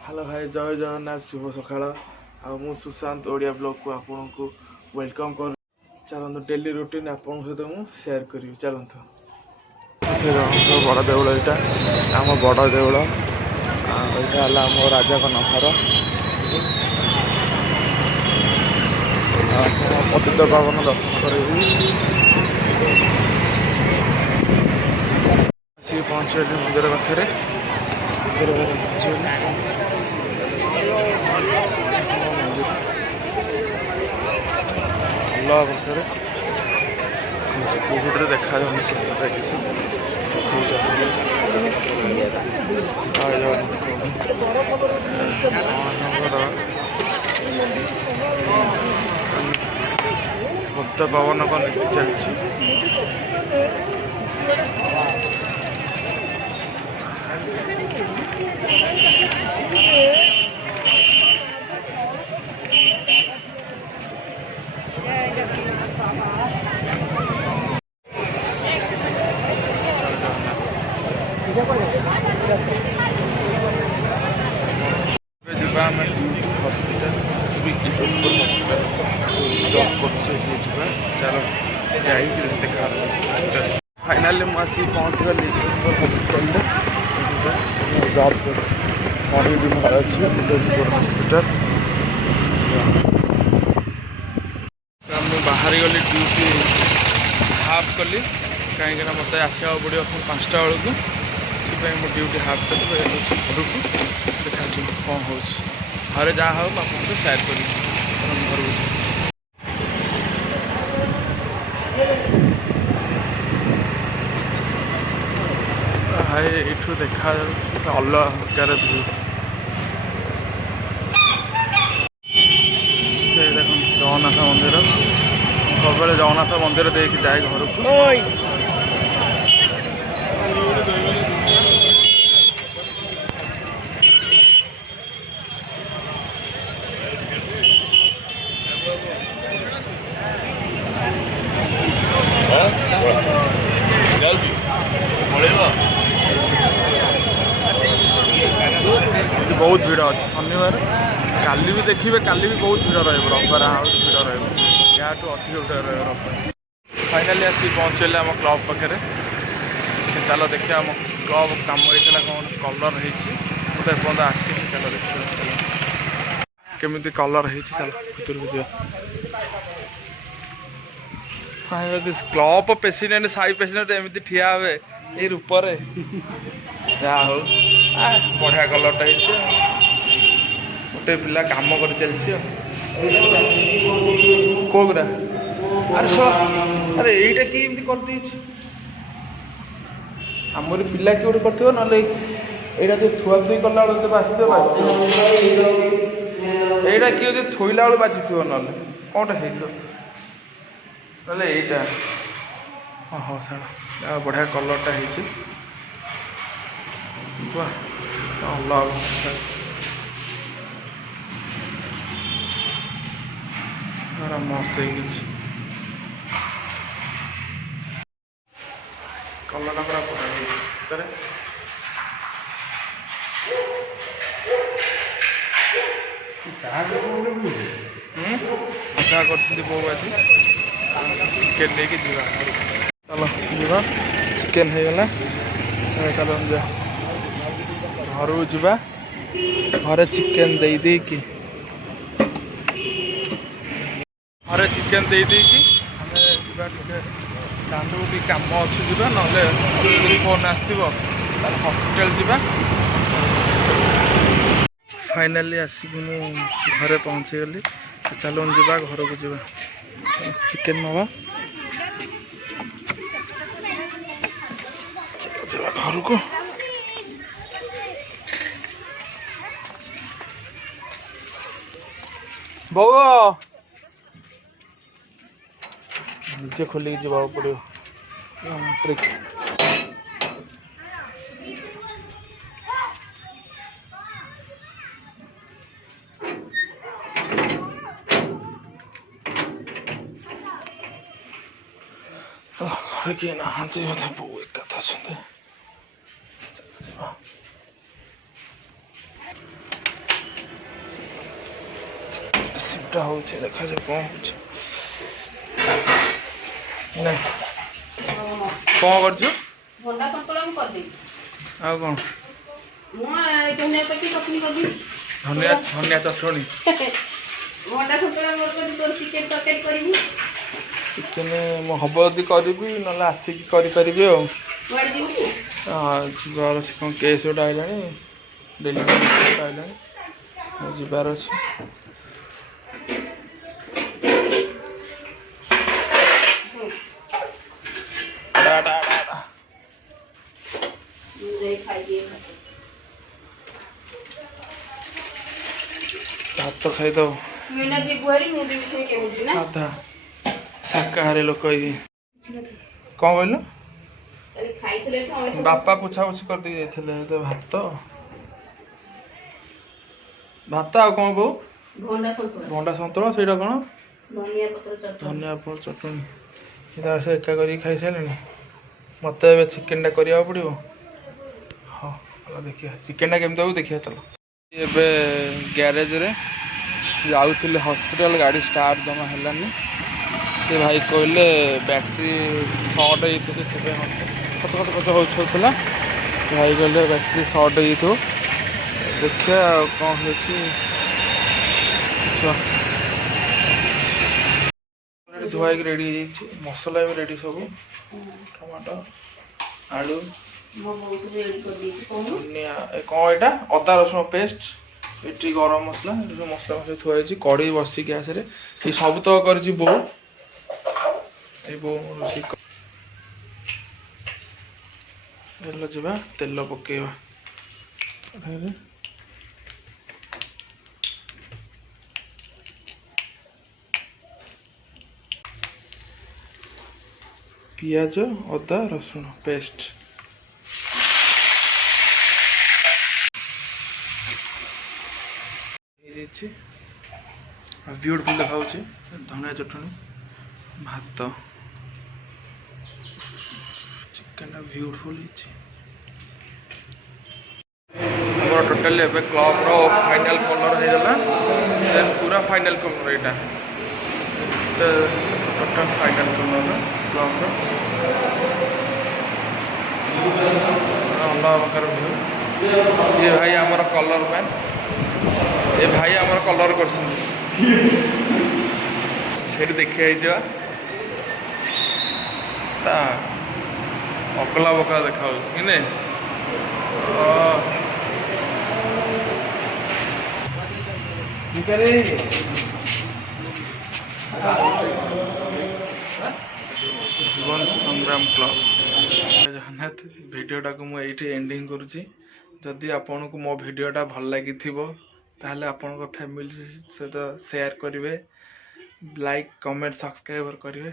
Hello भाई जय जगन्नाथ शुभ सकाळ मु सुशांत ओडिया ब्लॉग को आपन को वेलकम कर चलते डेली रूटीन आपन सहित मु शेयर करी चलते बड़ देउल यहाँ आम बड़ देउल यहाँ आम राजा नगर पतित पावन दर्शन करी पहुँचे मंदिर पाखे अल्लाह पाखे कोविड देखा किसी भक्त पवन को नीति चलती हॉस्पिटल जॉब कर देखा फाइनाली मुझे पहुँच गली हॉस्पिटल जॉब कर हॉस्पिटल बाहरी गली ड्यूटी हाफ कली कहीं मत आसवा पड़ो 5टा बेलू मु ड्यूटी हाफ कली घर को देखा कौन हो घरे जहाँ हो आप शेयर कर घर भाई यू देखा अलग प्रकार भ्यू देख जगन्नाथ मंदिर सब जगन्नाथ मंदिर देख जाए घर को बहुत भीड़ अच्छे शनिवार काली भी देखिए काली भी बहुत भीड़ रविवार भीड़ रहा अधिक भीड़ रविवार फाइनाली आसी पहुँचले आम क्लब पाखे चलो देखिए आम क्लब कम होता कौन कलर होपर्यंत आसी चलो देखिए केमी कलर हो चलो भर क्लब प्रेसिडेंट साई प्रेसिडेंट एमती ठिया हे ये रूपरे जहाँ हो बढ़िया कलरटा गोटे पिला काम कर चलती कौरा अरे यहीटा कि करदे आमर पिला किए गोटे कर ना यहाँ जो थुआ थुई कला बेलू बाजि यहाँ किए जो थोला बेलू बाजि ना कौनटा ना यहीटा हाँ हाँ छाड़ बढ़िया कलरटा हो अल्लाह मस्त कलर पूरा भर क्या कर बो आज चिकेन लेके जीवा चलो जीवा चिकेन हो गला चलो जा घर जा घरे चिकेन दे कि घरे चिकेन दे कि चाहू कि कम अच्छी जा ना फोन आसो हॉस्पिटल जा फाइनाली आसिक घरे पहुँची गली चलो जा घर को जा चिकेन नवा चलो जा घर को बो निजे खोल जा पड़ो ट्रिक घर किए नहांती बोधे बो एक ସିଫ୍ଟଟା ହେଉଛି ଦେଖାଯାଉ କ'ଣ ହେଉଛି ନା କ'ଣ କରୁଛୁ ଭଣ୍ଡା ସନ୍ତୁଳା ମୁଁ କରିଦେବି ଆଉ କ'ଣ ଧନିଆ ଚଟଣି ଭଣ୍ଡା ସନ୍ତୁଳା ମୋର କରି ତୋର ଚିକେନ ତରକାରୀ କରିବି ଚିକେନ ମୁଁ ହବ ଯଦି କରିବି ନହେଲେ ଆସିକି କରିପାରିବି ଆଉ କୁଆଡ଼େ ଯିବୁ ଯିବାର ଅଛି କ'ଣ କେସ୍ ଗୋଟେ ଆଇଲାଣି ଡେଲିଭରି ଆଇଲାଣି ଯିବାର ଅଛି ଭାତ ଖାଇଦବ ସାଧା ଶାକାହାରୀ ଲୋକ ଇଏ କ'ଣ କହିଲୁ ବାପା ପୋଛାପୋଛି କରିଦେଇ ଯାଇଥିଲେ ତ ଭାତ ଆଉ କ'ଣ ବୋଉ ଭଣ୍ଡା ସନ୍ତୁଳା ସେଇଟା କ'ଣ ଧନିଆ ପତ୍ର ଚଟଣି ସେ ଏକା କରିକି ଖାଇସାରିଲେଣି ମୋତେ ଏବେ ଚିକେନଟା କରିବାକୁ ପଡ଼ିବ ହଁ ଦେଖିବା ଚିକେନଟା କେମିତି ହେବ ଦେଖିବା ଚାଲ ଏବେ ଗ୍ୟାରେଜରେ ଯାଉଥିଲେ ହସ୍ପିଟାଲ ଗାଡ଼ି ଷ୍ଟାର୍ଟ ଜମା ହେଲାନି ସେ ଭାଇ କହିଲେ ବ୍ୟାଟେରୀ ସର୍ଟ ହେଇଥିବ ସେଥିପାଇଁ ଖଚ ହେଉଥିଲା ଭାଇ କହିଲେ ବ୍ୟାଟେରୀ ସର୍ଟ ହେଇଥିବ ଦେଖିବା ଆଉ କ'ଣ ହେଉଛି ଧୁଆ ହେଇକି ରେଡ଼ି ହେଇଯାଇଛି ମସଲା ବି ରେଡ଼ି ସବୁ ଟମାଟୋ ଆଳୁ ଧନିଆ କ'ଣ ଏଇଟା ଅଦା ରସୁଣ ପେଷ୍ଟ ଏଠି ଗରମ ମସଲା ସବୁ ମସଲା ଥୁଆ ହେଇଛି କଡ଼େଇ ବସି ଗ୍ୟାସରେ ଏ ସବୁ ତ କରିଛି ବୋଉ ଏଇ ବୋଉ ରୋଷେଇ ତେଲ ଯିବା ତେଲ ପକେଇବା ପିଆଜ ଅଦା ରସୁଣ ପେଷ୍ଟ ହେଇଯାଇଛି ବିୟୁଟିଫୁଲ ଦେଖାଉଛି ଧନିଆ ଚଟଣି ଭାତ ଚିକେନଟା ବିୟୁଟିଫୁଲ ହେଇଛି ଆମର ଟୋଟାଲି ଏବେ କ୍ଲବ୍ର ଫାଇନାଲ କଲର୍ ହେଇଗଲା ପୁରା ଫାଇନାଲ କଲର୍ ଏଇଟା ଟୋଟାଲ ଫାଇନାଲ କଲର୍ କ୍ଲବ୍ର ଅଲଗା ପ୍ରକାର ଭିଉ ଏ ଭାଇ ଆମର କଲର୍ ମ୍ୟାନ୍ ଏ ଭାଇ ଆମର କଲର୍ କରୁଛନ୍ତି ସେଇଠି ଦେଖି ହେଇଯିବା ତା ଅକଲା ବକଲା ଦେଖାଯାଉଛି କି ନାଇଁ ଜୀବନ ସଂଗ୍ରାମ କ୍ଲବ ଜଗନ୍ନାଥ ଭିଡ଼ିଓଟାକୁ ମୁଁ ଏଇଠି ଏଣ୍ଡିଂ କରୁଛି ଯଦି ଆପଣଙ୍କୁ ମୋ ଭିଡ଼ିଓଟା ଭଲ ଲାଗିଥିବ ତାହେଲେ ଆପଣଙ୍କ ଫ୍ୟାମିଲି ସହିତ ସେୟାର କରିବେ ଲାଇକ୍ କମେଣ୍ଟ ସବସ୍କ୍ରାଇବ୍ କରିବେ।